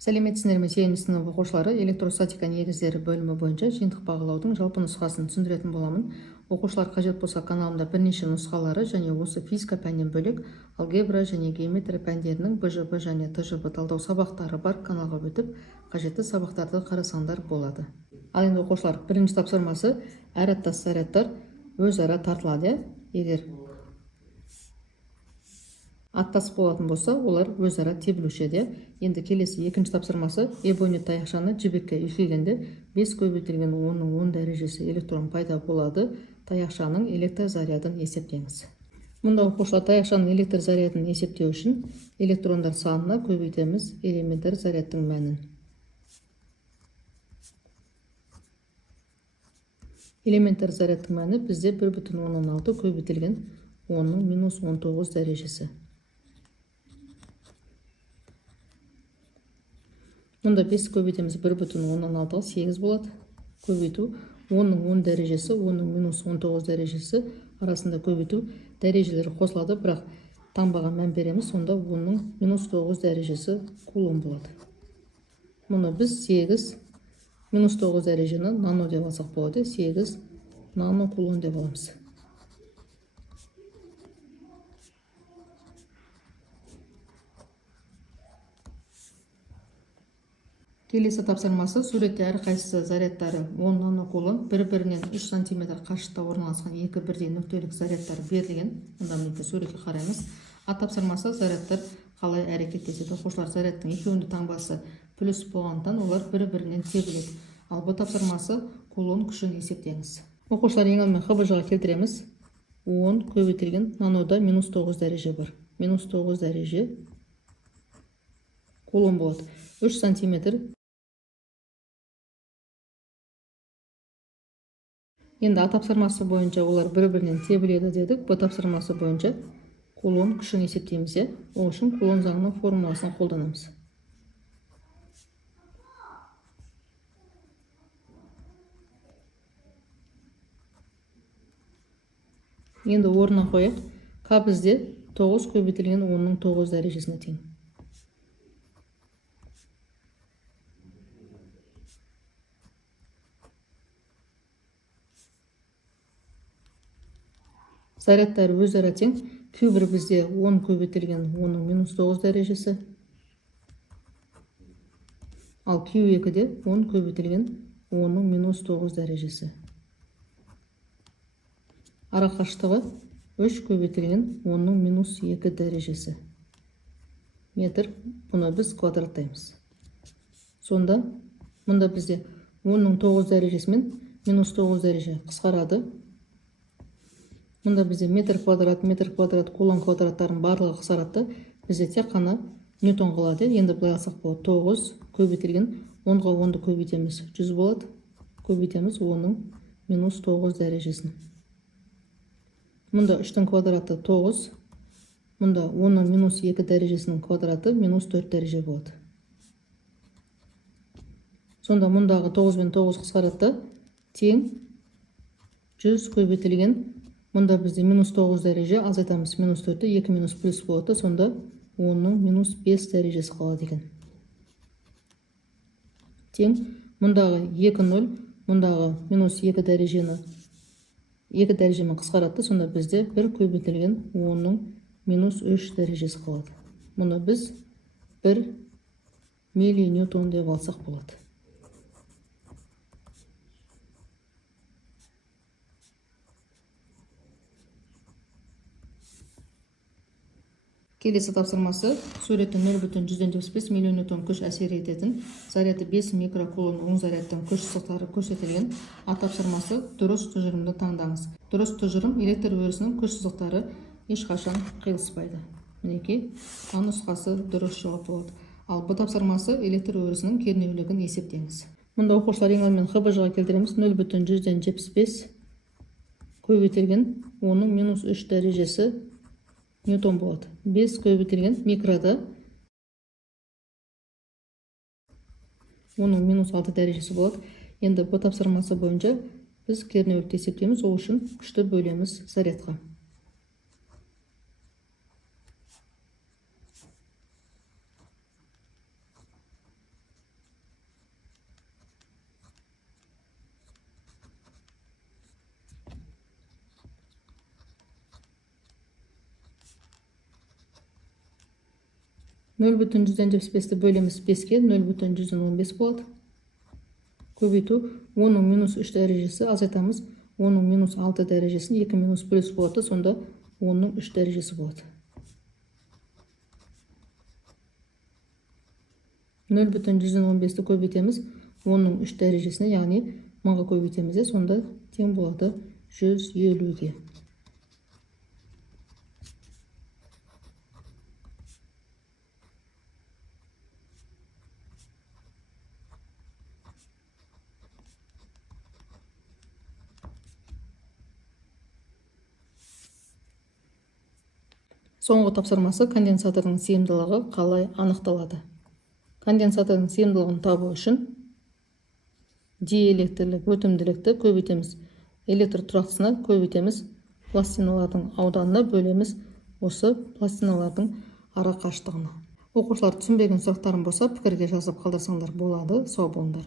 Сәлеметсіздер ме, 7 сынып оқушылары? Электростатика негіздері бөлімі бойынша жиынтық бағалаудың жалпы нұсқасын түсіндіретін боламын. Оқушылар қажет болса каналымда бірнеше нұсқалары және осы физика пәнінен бөлек алгебра және геометрия пәндерінің БЖБ және ТЖБ талдау сабақтары бар каналға өтіп, қажетті сабақтарды қарасаңдар болады. Ал енді оқушылар, бірінші тапсырмасы әр аттас зарядтар өзара тартылады. Егер аттас болатын болса, олар өзара тебілуші. Енді келесі екінші тапсырмасы эбонит таяқшаны жібекке үйкегенде 5 көбейтілген 10 дәрежесі электрон пайда болады. Таяқшаның электр зарядын есептеңіз. Мұнда оқушылар таяқшаның электр зарядын есептеу үшін электрондар санына көбейтеміз элементар зарядтың мәнін. Элементар зарядтың мәні бізде 1,16 көбейтілген 10-19 дәрежесі. Мұнда 5 көбейтеміз 1,16 8 болады. Көбейту 10 дәрежесі 10-19 дәрежесі арасында көбейту дәрежелері қосылады, бірақ таңбаға мән береміз, сонда 10-9 дәрежесі кулон болады. Мұны біз 8-9 дәрежені нано деп алсақ болады. 8 нано кулон деп аламыз. Келесі тапсырмасы суретте әрқайсысы зарядтары 10 нанокулон бір-бірінен 3 см қашықта орналасқан екі бірдей нүктелік зарядтар берілген. Мұнда суретке қараймыз. А тапсырмасы зарядтар қалай әрекеттеседі. Оқушылар зарядтың екеуінде таңбасы плюс болғандықтан олар бір-бірінен тебіледі. Ал бұл тапсырмасы кулон күшін есептеңіз. Оқушылар ең алдымен ХБЖ-ға келтіреміз. 10 көбейтілген нанода -9 дәреже бар. -9 дәреже кулон болады. 3 см. Енді А тапсырмасы бойынша олар бір-бірінен тебіледі дедік. Бұл тапсырмасы бойынша кулон күшін есептейміз. Ол үшін кулон заңының формуласын қолданамыз. Енді орнына қояйық. К бізде 9 көбейтілген 10-9 дәрежесіне тең. Зарядтар өзара тең. Q1 бізде 10 көбейтілген 10-9 дәрежесі. Ал Q2-де 10 көбейтілген 10-9 дәрежесі. Ара қашықтығы 3 көбейтілген 10-2 дәрежесі. Метр. Бұны біз квадраттаймыз. Сонда мұнда бізде 10-9 дәрежесі мен -9 дәреже қысқарады. Мұнда бізде метр квадрат, кулон квадраттарын барлығы қысқарады. Бізде тек қана ньютон қалады. Енді былай алсақ болады. 9 көбейтілген 10-ға 10-ды көбейтеміз 100 болады. Көбейтеміз 10-9 дәрежесін. Мұнда 3-тің квадраты 9. Мұнда 10-2 дәрежесінің квадраты -4 дәреже болады. Сонда мұндағы 9 мен 9 қысқарады. Тең 100 көбейтілген. Мұнда бізде -9 дәреже, азайтамыз -4-ті, 2 минус плюс болады, сонда 10-5 дәрежесі қалады екен. Тең, мұндағы 2-0, мұндағы -2 дәрежені 2 дәрежемен қысқарады, сонда бізде 1 көбейтілген 10-3 дәрежесі қалады. Мұны біз 1 миллиньютон деп алсақ болады. Келесі тапсырмасы суретті 0,175 миллион ньютон күш әсер ететін заряды 5 микрокулон оң зарядтың күш сызықтары көрсетілген. А тапсырмасы дұрыс тұжырымды таңдаңыз. Дұрыс тұжырым электр өрісінің күш сызықтары ешқашан қиылыспайды. Мінекей, А нұсқасы дұрыс жауап болады. Ал Б тапсырмасы электр өрісінің кернеулігін есептеңіз. Мұнда оқушылар ең алдымен ХБЖ-ға келтіреміз. 0,175 көбейтілген 10-3 дәрежесі ньютон болады. 5 көбейтілген микрода 10-6 дәрежесі болады. Енді бұл тапсырмасы бойынша біз кернеулікті есептейміз. Ол үшін күшті бөлеміз зарядқа. 0,175-ті бөлеміз 5-ке 0,115 болады. Көбейту 10-ның минус 3 дәрежесі, азайтамыз 10-ның минус 6 дәрежесін 2 минус плюс болады, сонда 10-ның 3 дәрежесі болады. 0,115-ті көбейтеміз 10-ның 3 дәрежесіне, яғни 1000-ға көбейтеміз, сонда тең болады 150-ге. Соңғы тапсырмасы конденсатордың сыйымдылығы қалай анықталады? Конденсатордың сыйымдылығын табу үшін диэлектрлік өтімділікті көбейтеміз. Электр тұрақтысына көбейтеміз. Пластиналардың ауданына бөлеміз осы пластиналардың ара қашықтығына. Оқушылар түсінбеген сұрақтарың болса, пікірге жазып қалдырсаңдар болады. Сау болыңдар.